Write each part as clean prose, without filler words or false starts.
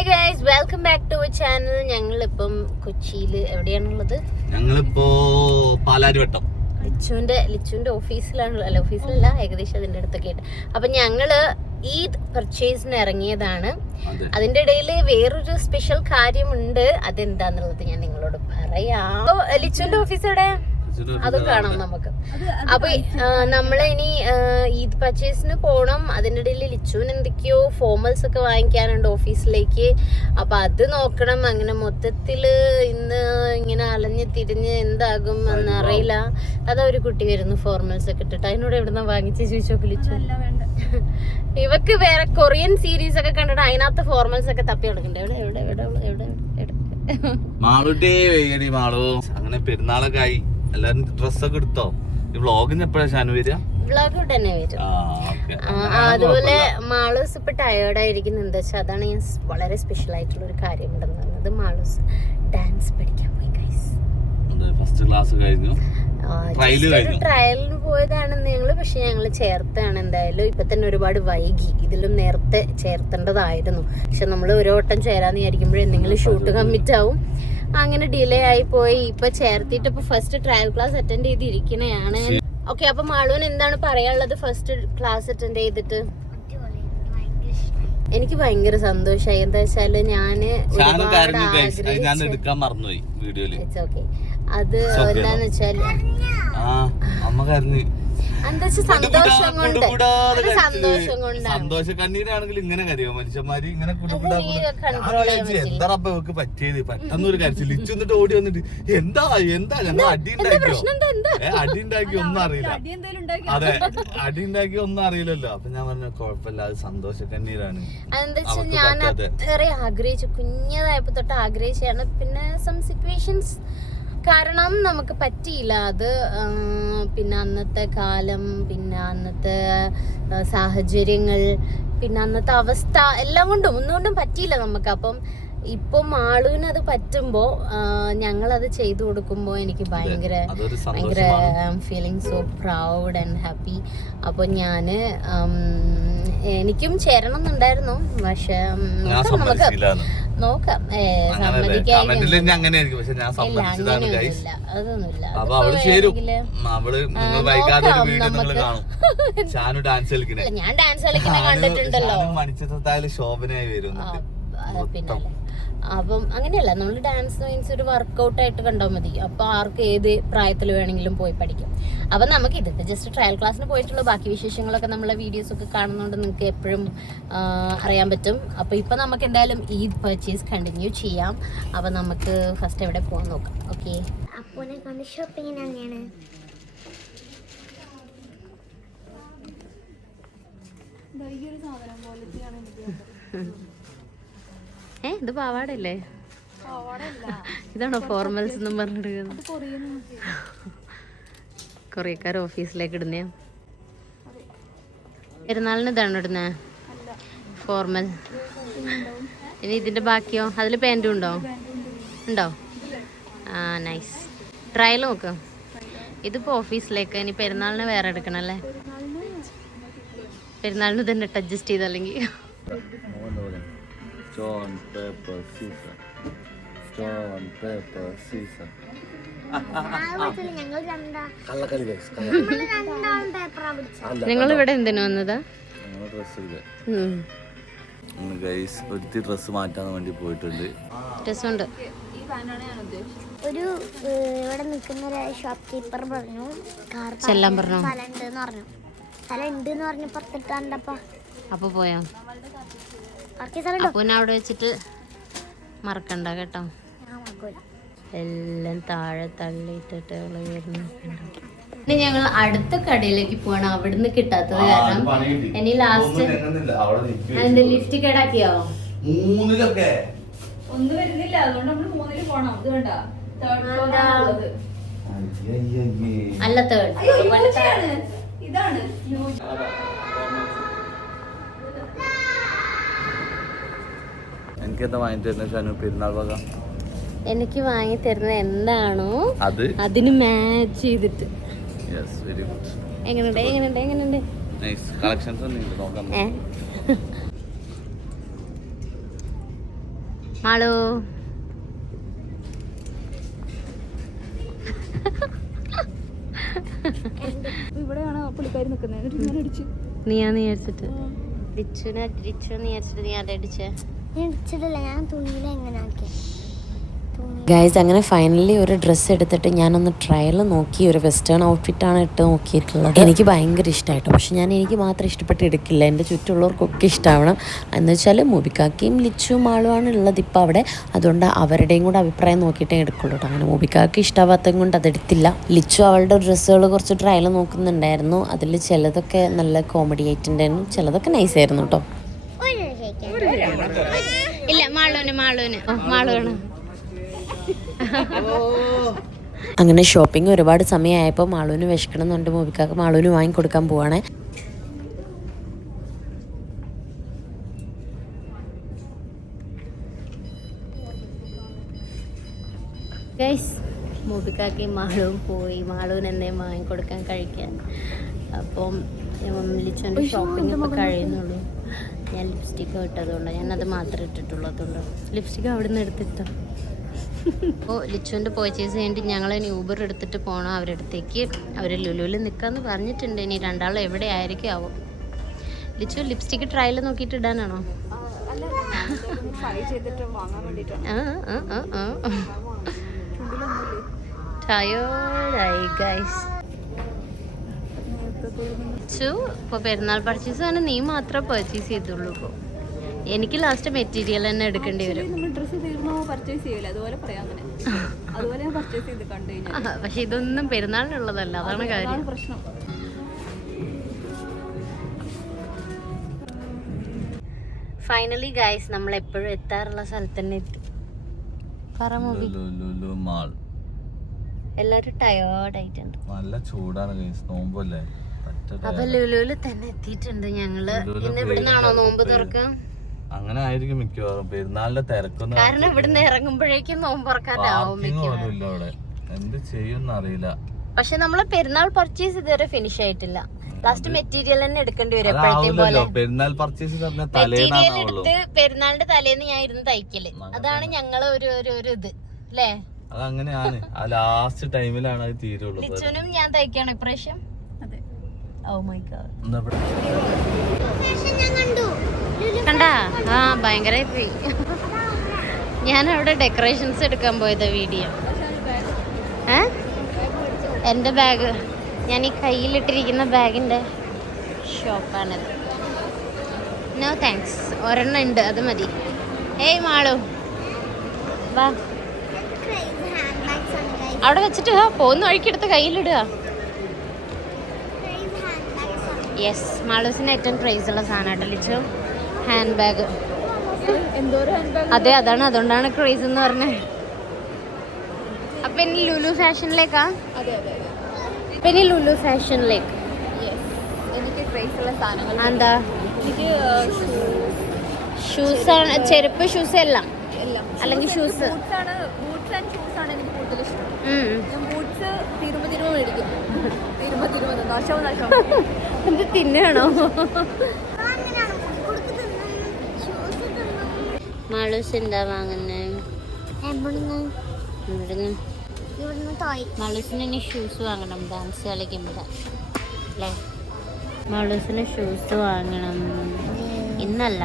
Hi guys, welcome back to our channel. ഞങ്ങളിപ്പം കൊച്ചിയിൽ എവിടെയാണുള്ളത്? ഞങ്ങളിപ്പോ പാലാരിവട്ടം ലിച്ചുവിന്റെ ഓഫീസിലാണ്. അല്ല, ഓഫീസിലല്ല, ഏകദേശം അതിന്റെ അടുത്തൊക്കെ ആയിട്ട്. അപ്പൊ ഞങ്ങള് ഈദ് പർച്ചേസിന് ഇറങ്ങിയതാണ്. അതിന്റെ ഇടയിൽ വേറൊരു സ്പെഷ്യൽ കാര്യമുണ്ട്. അതെന്താന്നുള്ളത് ഞാൻ നിങ്ങളോട് പറയാം. ലിച്ചുവിന്റെ ഓഫീസ് എവിടെ? അതും കാണാം നമുക്ക്. അപ്പൊ നമ്മള് ഇനി ഈദ് പർച്ചേസിന് പോണം. അതിൻ്റെ ഇടയിൽ ലിച്ചുവിന് എന്തൊക്കെയോ ഫോർമൽസ് ഒക്കെ വാങ്ങിക്കാനുണ്ട് ഓഫീസിലേക്ക്. അപ്പൊ അത് നോക്കണം. അങ്ങനെ മൊത്തത്തില് ഇന്ന് ഇങ്ങനെ അലഞ്ഞ് തിരിഞ്ഞ് എന്താകും എന്നറിയില്ല. അതാ ഒരു കുട്ടി വരുന്നു ഫോർമൽസ് ഒക്കെ ഇട്ടിട്ട്. അതിനോട് എവിടുന്ന വാങ്ങിച്ച് ചോദിച്ചോക്ക് ലിച്ചു. ഇവക്ക് വേറെ കൊറിയൻ സീരീസ് ഒക്കെ കണ്ടിട്ട് അതിനകത്ത് ഫോർമൽസ് ഒക്കെ തപ്പി നടക്കണ്ടേ. എവിടെ എവിടെ എവിടെ എവിടെ എവിടെ മാളു. അങ്ങനെ പെരുന്നാളൊക്കെ ആയി. എല്ലാരും ഡ്രസ്സൊക്കെ എടുത്തോ? ഈ വ്ളോഗിന് എപ്പോഴാ ഷാനു വരിക? വ്ളോഗ് ഉടനെ വരും. അതുപോലെ മാളൂസ് ഇപ്പൊ ടയേർഡായിരിക്കുന്നു. എന്താ വെച്ചാൽ അതാണ് ഞാൻ വളരെ സ്പെഷ്യൽ ആയിട്ടുള്ള ഒരു കാര്യം ഉണ്ടെന്ന് പറഞ്ഞത്. മാളൂസ് ഡാൻസ് പഠിക്കാൻ പോയി ഗൈസ്. ഫസ്റ്റ് ക്ലാസ് കഴിഞ്ഞു. ട്രയലിന് പോയതാണ് ഞങ്ങള്. പക്ഷെ ഞങ്ങള് ചേർത്താണ്. എന്തായാലും ഇപ്പൊ തന്നെ ഒരുപാട് വൈകി. ഇതിലും നേരത്തെ ചേർത്തേണ്ടതായിരുന്നു. പക്ഷെ നമ്മള് ഒരു വട്ടം ചേരാന്ന് വിചാരിക്കുമ്പോഴേ എന്തെങ്കിലും ഷൂട്ട് കമ്മിറ്റ് ആവും. അങ്ങനെ ഡിലേ ആയി പോയി. ഇപ്പൊ ചേർത്തിട്ട് ഇപ്പൊ ഫസ്റ്റ് ട്രയൽ ക്ലാസ് അറ്റൻഡ് ചെയ്തിരിക്കണയാണ്. ഓക്കെ, അപ്പൊ മാളൂന് എന്താണ് പറയാനുള്ളത് ഫസ്റ്റ് ക്ലാസ് അറ്റൻഡ് ചെയ്തിട്ട്? എനിക്ക് ഭയങ്കര സന്തോഷമായി. എന്താ വെച്ചാല് ഞാന് അത് എന്താന്ന് വെച്ചാല് സന്തോഷം കൊണ്ട് സന്തോഷ കണ്ണീരാണെങ്കിൽ ഇങ്ങനെ കരയോ മനുഷ്യന്മാര് ഇങ്ങനെ എന്താ റബ്ബക്ക് പറ്റിയത്? പെട്ടെന്നൊരു കരച്ചിൽ. ലിച്ചു എന്നിട്ട് ഓടി വന്നിട്ട് എന്താ ഞങ്ങൾ അടി ഉണ്ടാക്കി ഒന്നും അറിയില്ല. അതെ, അടി ഉണ്ടാക്കി ഒന്നും അറിയില്ലല്ലോ. അപ്പൊ ഞാൻ പറഞ്ഞ കുഴപ്പമില്ല, അത് സന്തോഷ കണ്ണീരാണ്. അതെന്താ വെച്ചാൽ ഞാൻ അത്ര ആഗ്രഹിച്ചു, കുഞ്ഞതായപ്പോ തൊട്ട് ആഗ്രഹിച്ചാണ്. പിന്നെ സം സിറ്റുവേഷൻസ് കാരണം നമുക്ക് പറ്റിയില്ല അത്. പിന്നെ അന്നത്തെ കാലം, പിന്നെ അന്നത്തെ സാഹചര്യങ്ങൾ, പിന്നെ അന്നത്തെ അവസ്ഥ എല്ലാം കൊണ്ടും ഒന്നുകൊണ്ടും പറ്റിയില്ല നമുക്ക്. അപ്പം ഇപ്പം മാളൂന് അത് പറ്റുമ്പോ ഞങ്ങളത് ചെയ്തു കൊടുക്കുമ്പോ എനിക്ക് ഭയങ്കര feeling so proud and happy. അപ്പൊ ഞാന് എനിക്കും ചേരണം എന്നുണ്ടായിരുന്നു. പക്ഷെ നോക്കാം അതൊന്നുമില്ല. ഞാൻ ഡാൻസ് കളിക്കുന്ന കണ്ടിട്ടുണ്ടല്ലോ. പിന്നെ അപ്പം അങ്ങനെയല്ല, നമ്മൾ ഡാൻസ് മീൻസ് ഒരു വർക്കൗട്ട് ആയിട്ട് കണ്ടാൽ മതി. അപ്പൊ ആർക്ക് ഏത് പ്രായത്തിൽ വേണമെങ്കിലും പോയി പഠിക്കാം. അപ്പൊ നമുക്ക് ഇതിപ്പോ ജസ്റ്റ് ട്രയൽ ക്ലാസ്സിന് പോയിട്ടുള്ള ബാക്കി വിശേഷങ്ങളൊക്കെ നമ്മളെ വീഡിയോസ് ഒക്കെ കാണുന്നതുകൊണ്ട് നിങ്ങൾക്ക് എപ്പോഴും അറിയാൻ പറ്റും. അപ്പൊ ഇപ്പൊ നമുക്ക് എന്തായാലും ഈദ് പർച്ചേസ് കണ്ടിന്യൂ ചെയ്യാം. അപ്പൊ നമുക്ക് ഫസ്റ്റ് എവിടെ പോകാൻ നോക്കാം. ഓക്കെ, അപ്പോനെ കൊണ്ട് ഷോപ്പിങ്ങിന് തന്നെയാണ്. ഇത് പാവാടല്ലേ? ഇതാണോ ഫോർമൽസ് എന്നും പറഞ്ഞിട്ട് കൊറിയക്കാർ ഓഫീസിലേക്ക് ഇടുന്നേ? പെരുന്നാളിന് ഇതാണോ ഇടുന്നേ ഫോർമൽ? ഇനി ഇതിന്റെ ബാക്കിയോ? അതിൽ പാൻറ്റും ഉണ്ടോ? ആ, നൈസ്. ട്രയൽ നോക്കാം. ഇതിപ്പോ ഓഫീസിലേക്ക്. ഇനി പെരുന്നാളിന് വേറെ എടുക്കണല്ലേ? പെരുന്നാളിന് തന്നെ അഡ്ജസ്റ്റ് ചെയ്ത്. അല്ലെങ്കിൽ Stone, paper, scissors. Stone, paper, scissors. നിങ്ങൾ ഇവിടെ എന്തിനു വന്നതാ? ഒരു ഡ്രസ് മാറ്റാൻ വേണ്ടി പോയിട്ടുണ്ട്. രസമുണ്ട്. ഒരു ഇവിടെ നിൽക്കുന്ന ഒരു ഷോപ്പ് കീപ്പർ പറഞ്ഞു ചെല്ലാൻ പറഞ്ഞു. സ്ഥലം ഉണ്ടെന്ന് പറഞ്ഞു പുറത്തിട്ടാണ്ടപ്പ. അപ്പൊ പോയോ? അപ്പൂനെ അവിടെ വെച്ചിട്ട് മറക്കണ്ട കേട്ടോ. എല്ലാം താഴെ തള്ളിയിട്ടിട്ട് ഇനി ഞങ്ങൾ അടുത്ത കടയിലേക്ക് പോവാണ്. അവിടുന്ന് കിട്ടാത്തത് കാരണം ഇനി ലാസ്റ്റ് അതിന്റെ ലിഫ്റ്റ് കേടാക്കിയോ? ഒന്നും വരുന്നില്ല, അതുകൊണ്ട് നമ്മൾ 3-ൽ പോണം. ഇത് വേണ്ട, അല്ല തേർഡ് ഇതാണ്. എനിക്കെന്താ വാങ്ങി തരുന്ന ഷാനു പെരുന്നാൾ വക? എനിക്ക് വാങ്ങി തരുന്നത് എന്താണോ അതിന് മാച്ച് ചെയ്തിട്ട്. എങ്ങനെയുണ്ട്? മാളു ഇവിടെയാണ് പുള്ളിക്കാരി നിക്കുന്നത്. എന്നിട്ട് ഇങ്ങനെ അടിച്ച് നീയാ വിചാരിച്ചിട്ട് ലിച്ചുനെ വിചാരിച്ചിട്ട് നീ ആരെ അടിച്ചേ? ഞാൻ ഇടിച്ചിട്ടില്ല, ഞാൻ തുണിയിൽ എങ്ങനെ ആക്കി. ഗൈസ് അങ്ങനെ ഫൈനലി ഒരു ഡ്രസ്സ് എടുത്തിട്ട് ഞാനൊന്ന് ട്രയൽ നോക്കി. ഒരു വെസ്റ്റേൺ ഔട്ട്ഫിറ്റാണ് ഇട്ട് നോക്കിയിട്ടുള്ളത്. എനിക്ക് ഭയങ്കര ഇഷ്ടമായിട്ടോ. പക്ഷെ എനിക്ക് മാത്രം ഇഷ്ടപ്പെട്ട് എടുക്കില്ല, എൻ്റെ ചുറ്റുമുള്ളവർക്കൊക്കെ ഇഷ്ടമാവണം. എന്ന് വെച്ചാൽ മുബിക്കാക്കിയും ലിച്ചും ആളുമാണ് ഉള്ളത് ഇപ്പോൾ അവിടെ. അതുകൊണ്ട് അവരുടെയും കൂടെ അഭിപ്രായം നോക്കിയിട്ടേ എടുക്കുള്ളൂ കേട്ടോ. അങ്ങനെ മുബിക്കാക്ക് ഇഷ്ടമാവാത്തത് കൊണ്ട് അതെടുത്തില്ല. ലിച്ചു അവളുടെ ഡ്രസ്സുകൾ കുറച്ച് ട്രയൽ നോക്കുന്നുണ്ടായിരുന്നു. അതിൽ ചിലതൊക്കെ നല്ല കോമഡി ആയിട്ടുണ്ടായിരുന്നു, ചിലതൊക്കെ നൈസായിരുന്നു കേട്ടോ. ഇല്ല മാളുവിന് അങ്ങനെ ഷോപ്പിംഗ് ഒരുപാട് സമയമായപ്പോൾ മാളുവിന് വിശക്കണം എന്നുണ്ട്. മുബിക്കാക്ക് മാളുവിന് വാങ്ങിക്കൊടുക്കാൻ പോവാണ്. ഗൈസ് മുബിക്കാക്കി മാളുവും പോയി. മാളുവിന് എന്നെ വാങ്ങിക്കൊടുക്കാൻ കഴിക്കാൻ. അപ്പം ലിച്ചുവിൻ്റെ ഷോപ്പിംഗ് ഇപ്പോൾ കഴിയുന്നുള്ളൂ. ഞാൻ ലിപ്സ്റ്റിക്ക് ഇട്ടതുകൊണ്ട് ഞാനത് മാത്രമേ ഇട്ടിട്ടുള്ളൂ. അതുകൊണ്ട് ലിപ്സ്റ്റിക്ക് അവിടെ നിന്ന് എടുത്തിട്ടോ. അപ്പോൾ ലിച്ചുവിൻ്റെ പർച്ചേസ് കഴിഞ്ഞിട്ട് ഞങ്ങൾ ഇനി ഊബർ എടുത്തിട്ട് പോകണം അവരുടെ അടുത്തേക്ക്. അവർ ലുലുവിൽ നിൽക്കാമെന്ന് പറഞ്ഞിട്ടുണ്ട്. ഇനി രണ്ടാളും എവിടെ ആയിരിക്കും ആവും. ലിച്ചു ലിപ്സ്റ്റിക്ക് ട്രയൽ നോക്കിയിട്ട് ഇടാനാണോ? ടയേർഡായി ഗൈസ്. ലിച്ചു ഇപ്പോൾ പെരുന്നാൾ പർച്ചേസ് ആണ് നീ മാത്രമേ പർച്ചേസ് ചെയ്തുള്ളൂ. ഇപ്പോൾ എനിക്ക് ലാസ്റ്റ് മെറ്റീരിയൽ തന്നെ എടുക്കേണ്ടി വരും. ഡ്രസ്സ് തീർന്നോ പർച്ചേസ് ചെയ്യില്ല, അതുപോലെ പറയാം. അങ്ങനെ അതുപോലെ ഞാൻ പർച്ചേസ് ചെയ്ത് കണ്ടു കഴിഞ്ഞാൽ. പക്ഷെ ഇതൊന്നും പെരുന്നാളിനുള്ളതല്ല, അതാണ് കാര്യം. പ്രശ്നം. ഫൈനലി ഗൈസ് നമ്മൾ എപ്പോഴും എത്താറുള്ള സ്ഥലത്ത് തന്നെ എത്തി. പറ മൂവി. എല്ലാരും ടയേർഡ് ആയിട്ടുണ്ട്. നല്ല ചൂടാണ് ഗൈസ്, നോമ്പല്ലേ. അപ്പൊ ലുലുവിൽ തന്നെ എത്തിയിട്ടുണ്ട് ഞങ്ങള്. ഇന്ന് ഇവിടുന്നാണോ നോമ്പ് തുറക്കുക? അങ്ങനെ ആയിരിക്കും മിക്കവാറും. പെരുന്നാളിന്റെ തിരക്കൊന്നും കാരണം ഇവിടുന്ന് ഇറങ്ങുമ്പോഴേക്കും നോമ്പ് തുറക്കാനാവും മിക്കവാറും. എന്ത് ചെയ്യുമെന്ന് അറിയില്ല. പക്ഷെ നമ്മള് പെരുന്നാൾ പർച്ചേസ് ഇതുവരെ ഫിനിഷ് ആയിട്ടില്ല. ലാസ്റ്റ് മെറ്റീരിയൽ തന്നെ എടുക്കേണ്ടി വരും എപ്പോഴത്തെ പോലെ. പെരുന്നാൾ പർച്ചേസ് മെറ്റീരിയൽ എടുത്ത് പെരുന്നാളിന്റെ തലേന്ന് ഞാൻ ഇരുന്ന് തയ്ക്കല്. അതാണ് ഞങ്ങള് ഒരു ഇത് അല്ലേ? അതങ്ങനെയാണ്. ആ ലാസ്റ്റ് ടൈമിലാണ് അത് തീരുള്ളൂ. ലിച്ചുനും ഞാൻ തയ്ക്കാണ് ഇപ്രാവശ്യം. Oh my god. കണ്ടാ? ആ ഭയങ്കരമായി പോയി. ഞാൻ അവിടെ ഡെക്കറേഷൻസ് എടുക്കാൻ പോയത് വീഡിയോ. എൻ്റെ ബാഗ്, ഞാൻ ഈ കയ്യിലിട്ടിരിക്കുന്ന ബാഗിൻ്റെ ഷോപ്പാണിത്. നോ താങ്ക്സ്, ഒരെണ്ണം ഉണ്ട്, അത് മതി. ഏയ് മാളു വാ, അവിടെ വെച്ചിട്ട് പോകുന്ന വഴിക്കെടുത്ത് കയ്യിലിടുക. യെസ്, മാളൂസിന് ഏറ്റവും ക്രേസുള്ള സാധനമായിട്ട് ലിച്ചു ഹാൻഡ് ബാഗ്. അതെ, അതുകൊണ്ടാണ് ക്രേസ് എന്ന് പറഞ്ഞത്. അപ്പൊ ഇനി ലുലു ഫാഷനിലേക്കാ? അപ്പൊ ഇനി ലുലു ഫാഷനിലേക്ക്. എനിക്ക് ക്രേസുള്ള സാധനങ്ങൾ എന്താ? ഷൂസ് ആണ്, ചെരുപ്പ് ഷൂസ് എല്ലാം, അല്ലെങ്കിൽ ഷൂസ് ബൂട്ട്സ് ആൻഡ് ഷൂസ് ആണ് എനിക്ക് കൂടുതൽ ഇഷ്ടം. ഞാൻ ബൂട്ട്സ് തീരുമ്പോ മേടിക്കും. എന്ത് തിന്നാണോ? മാളൂസ് എന്താ വാങ്ങുന്നേ? മാളൂസിന് ഇനി ഷൂസ് വാങ്ങണം ഡാൻസ് കളിക്കുമ്പോൾ അല്ലേ? മാളൂസിന് ഷൂസ് വാങ്ങണം. ഇന്നല്ല,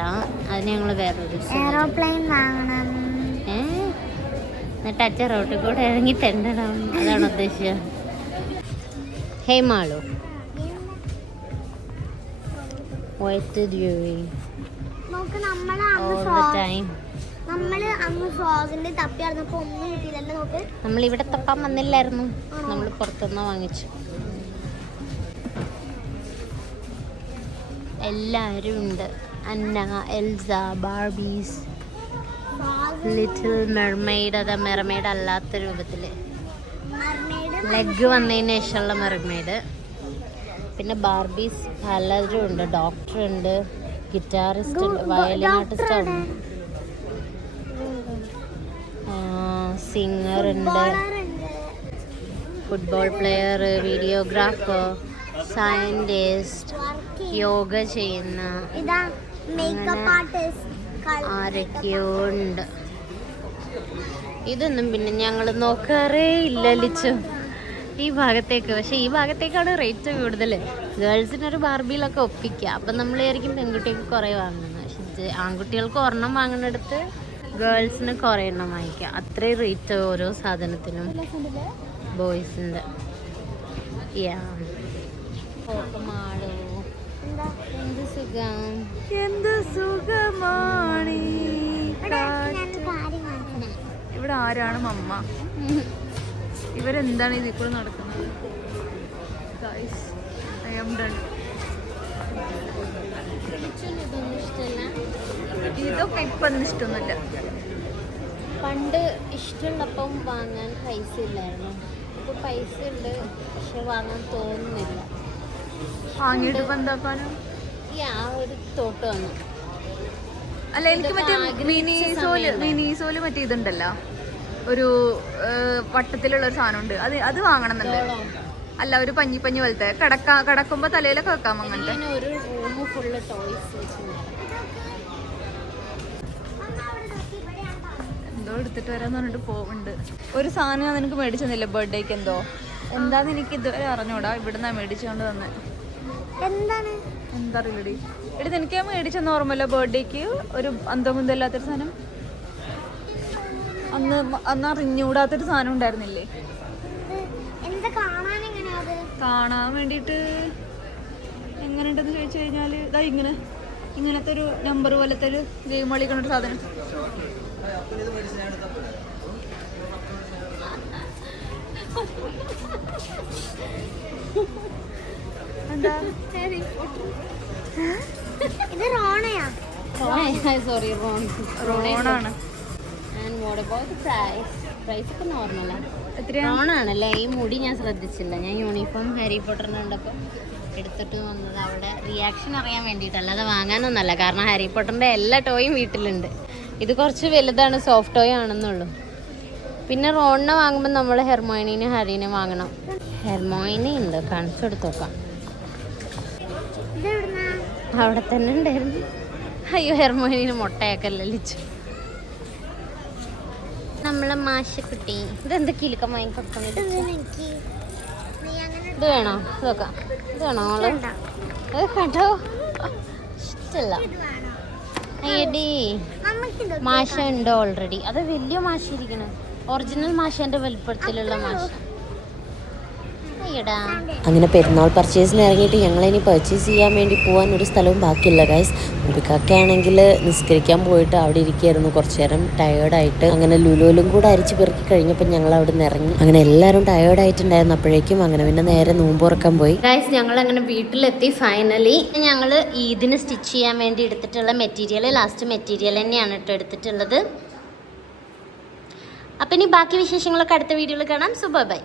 അതിന് ഞങ്ങൾ വേറൊരു എയറോപ്ലെയിൻ വാങ്ങണം. എന്നിട്ട് അച്ഛൻ റോട്ടിൽ കൂടെ ഇറങ്ങി തെണ്ടണം, അതാണ് ഉദ്ദേശിച്ചത്. ഹേ Malu, what did you eat all the time? നമ്മള് അങ്ങ് ഫ്രോഗിന്റെ തപ്പി നടന്നപ്പോ ഒന്നും കിട്ടിയില്ലല്ലോ. നോക്ക്, നമ്മൾ ഇവിടെ തപ്പാൻ വന്നില്ലായിരുന്നു, നമ്മൾ പുറത്തുനിന്ന് വാങ്ങിച്ചു. എല്ലാവരും ഉണ്ട്. അന്ന, എൽസ, ബാർബീസ്, ലിറ്റിൽ മെർമെയ്ഡ്. അതാ മെർമെയ്ഡ് അല്ലാത്ത രൂപത്തില്, ലെഗ് വന്നതിന് ശേഷമുള്ള മെർമെയ്ഡ്. പിന്നെ ബാർബീസ് പലരും ഉണ്ട്. ഡോക്ടർ ഉണ്ട്, ഗിറ്റാറിസ്റ്റ് ഉണ്ട്, വയലിൻ ആർട്ടിസ്റ്റ് ഉണ്ട്, സിംഗർ ഉണ്ട്, football player, videographer, scientist, yoga ചെയ്യുന്ന, ആരൊക്കെയോ ഉണ്ട്. ഇതൊന്നും പിന്നെ ഞങ്ങൾ നോക്കാറേ ഇല്ല ലിച്ചു ഈ ഭാഗത്തേക്ക്. പക്ഷെ ഈ ഭാഗത്തേക്കാണ് റേറ്റ് കൂടുതൽ. ഗേൾസിനൊരു ബാർബിയിലൊക്കെ ഒപ്പിക്കുക. അപ്പം നമ്മൾ വിചാരിക്കും പെൺകുട്ടികൾക്ക് കുറേ വാങ്ങുന്നത്. പക്ഷെ ആൺകുട്ടികൾക്ക് ഒരെണ്ണം വാങ്ങുന്നിടത്ത് ഗേൾസിന് കുറേ എണ്ണം വാങ്ങിക്കുക. അത്രയും റേറ്റ് ഓരോ സാധനത്തിനും ബോയ്സിൻ്റെ. മാളോ എന്ത് സുഖം, എന്ത് സുഖമാണ് ഇവിടെ. ആരാണ് മമ്മ? ഇവരെന്താണ് ഇതിൽ കൂടെ നടക്കുന്നത്? Guys, I am done. ഇതൊക്കെ ഇപ്പം ഇഷ്ടമൊന്നുമില്ല. പണ്ട് ഇഷ്ടമുള്ളപ്പം വാങ്ങാൻ പൈസ ഇല്ലായിരുന്നു. ഇപ്പോൾ പൈസ ഉണ്ട്, പക്ഷെ വാങ്ങാൻ തോന്നുന്നില്ല. വാങ്ങിയിട്ട് ഇപ്പം എന്താക്കാനും? ഈ ആ ഒരു തോട്ട് വന്നു. അല്ല, എനിക്ക് മറ്റേ മിനിസോല് മറ്റേ ഇതുണ്ടല്ലോ, ഒരു വട്ടത്തിലുള്ള ഒരു സാധനമുണ്ട്. അത് വാങ്ങണമെന്നുണ്ട്. അല്ല, ഒരു പഞ്ഞി പോലത്തെ കിടക്കുമ്പോ തലയിലൊക്കെ വെക്കാം. അങ്ങനത്തെ ഒരു റൂം ഫുള്ള് ടോയ്സ് വെച്ച് എന്തോ എടുത്തിട്ട് വരാന്ന് പറഞ്ഞിട്ട് പോകുന്നുണ്ട്. ഒരു സാധനം നിനക്ക് മേടിച്ചു തന്നില്ല ബർത്ത്ഡേക്ക്? എന്താന്ന് എനിക്ക് ഇതുവരെ അറിഞ്ഞൂടാ. ഇവിടുന്നാ മേടിച്ചുകൊണ്ട് തന്നെ. എന്താ അറിയില്ലടി. എടി, എനിക്ക് മേടിച്ചെന്ന് ഓർമ്മല്ല ബർത്ത്ഡേക്ക് ഒരു അന്തമുന്തല്ലാത്തൊരു സാധനം. അന്ന് അറിഞ്ഞൂടാത്തൊരു സാധനം ഉണ്ടായിരുന്നില്ലേ? കാണാൻ വേണ്ടിയിട്ട് എങ്ങനെ ഉണ്ടെന്ന് ചോദിച്ചു കഴിഞ്ഞാല് ഇതാ ഇങ്ങനത്തെ ഒരു നമ്പർ പോലത്തെ ഒരു ഗെയിം കളിക്കണ ഒരു സാധനം. എന്താ? ഇത് റോണയാ? സോറി, റോണാണ്. And what about the price? Price ഒക്കെ നോർമലാണ്. എത്രയാണ്? റോണാണല്ലേ? ഈ മുടി ഞാൻ ശ്രദ്ധിച്ചില്ല. ഞാൻ യൂണിഫോം ഹാരി പോട്ടറിന് കണ്ടപ്പോൾ എടുത്തിട്ട് വന്നത് അവിടെ റിയാക്ഷൻ അറിയാൻ വേണ്ടിയിട്ടല്ല, അത് വാങ്ങാനൊന്നല്ല. കാരണം ഹാരി പോട്ടറിൻ്റെ എല്ലാ ടോയും വീട്ടിലുണ്ട്. ഇത് കുറച്ച് വലുതാണ്, സോഫ്റ്റ് ടോയ് ആണെന്നുള്ളൂ. പിന്നെ റോണിനെ വാങ്ങുമ്പോൾ നമ്മൾ ഹെർമോയിനെ ഹാരീനെ വാങ്ങണം. ഹെർമോയിനെ ഉണ്ട്, കാണിച്ചു കൊടുത്തോക്കാം. അവിടെ തന്നെ ഉണ്ടായിരുന്നു. അയ്യോ, ഹെർമോയിനെ മുട്ടയൊക്കെ ലിച്ചു. നമ്മളെ മാഷക്കുട്ടി ഇതെന്ത് കിലുക്കം വാങ്ങിക്കൊടുക്കണം. ഇത് വേണോ? ഇതൊക്കെ ഇത് വേണോ? അത് കണ്ടോ, ഇഷ്ടല്ല. അയ്യടി, മാഷ ഉണ്ട് ഓൾറെഡി. അത് വലിയ മാഷ ഇരിക്കണേ, ഒറിജിനൽ മാഷേൻ്റെ വലിപ്പത്തിലുള്ള മാഷ. അങ്ങനെ പെരുന്നാൾ പർച്ചേസിന് ഇറങ്ങിയിട്ട് ഞങ്ങളിനി പർച്ചേസ് ചെയ്യാൻ വേണ്ടി പോകാൻ ഒരു സ്ഥലവും ബാക്കിയില്ല ഗൈസ്. മുബിക്കൊക്കെ ആണെങ്കിൽ നിസ്കരിക്കാൻ പോയിട്ട് അവിടെ ഇരിക്കുകയായിരുന്നു കുറച്ചു നേരം ടയേർഡായിട്ട്. അങ്ങനെ ലുലുവിലും കൂടെ അരിച്ച് പെറുക്കി കഴിഞ്ഞപ്പോൾ ഞങ്ങൾ അവിടെ നിന്ന് ഇറങ്ങി. അങ്ങനെ എല്ലാവരും ടയേർഡായിട്ടുണ്ടായിരുന്നു അപ്പോഴേക്കും. അങ്ങനെ പിന്നെ നേരെ നോമ്പ് തുറക്കാൻ പോയി. ഗൈസ്, ഞങ്ങൾ അങ്ങനെ വീട്ടിലെത്തി ഫൈനലി. ഞങ്ങൾ ഈദിന് സ്റ്റിച്ച് ചെയ്യാൻ വേണ്ടി എടുത്തിട്ടുള്ള മെറ്റീരിയൽ, ലാസ്റ്റ് മെറ്റീരിയൽ തന്നെയാണ് കേട്ടോ എടുത്തിട്ടുള്ളത്. അപ്പം ഇനി ബാക്കി വിശേഷങ്ങളൊക്കെ അടുത്ത വീഡിയോയിൽ കാണാം. So by.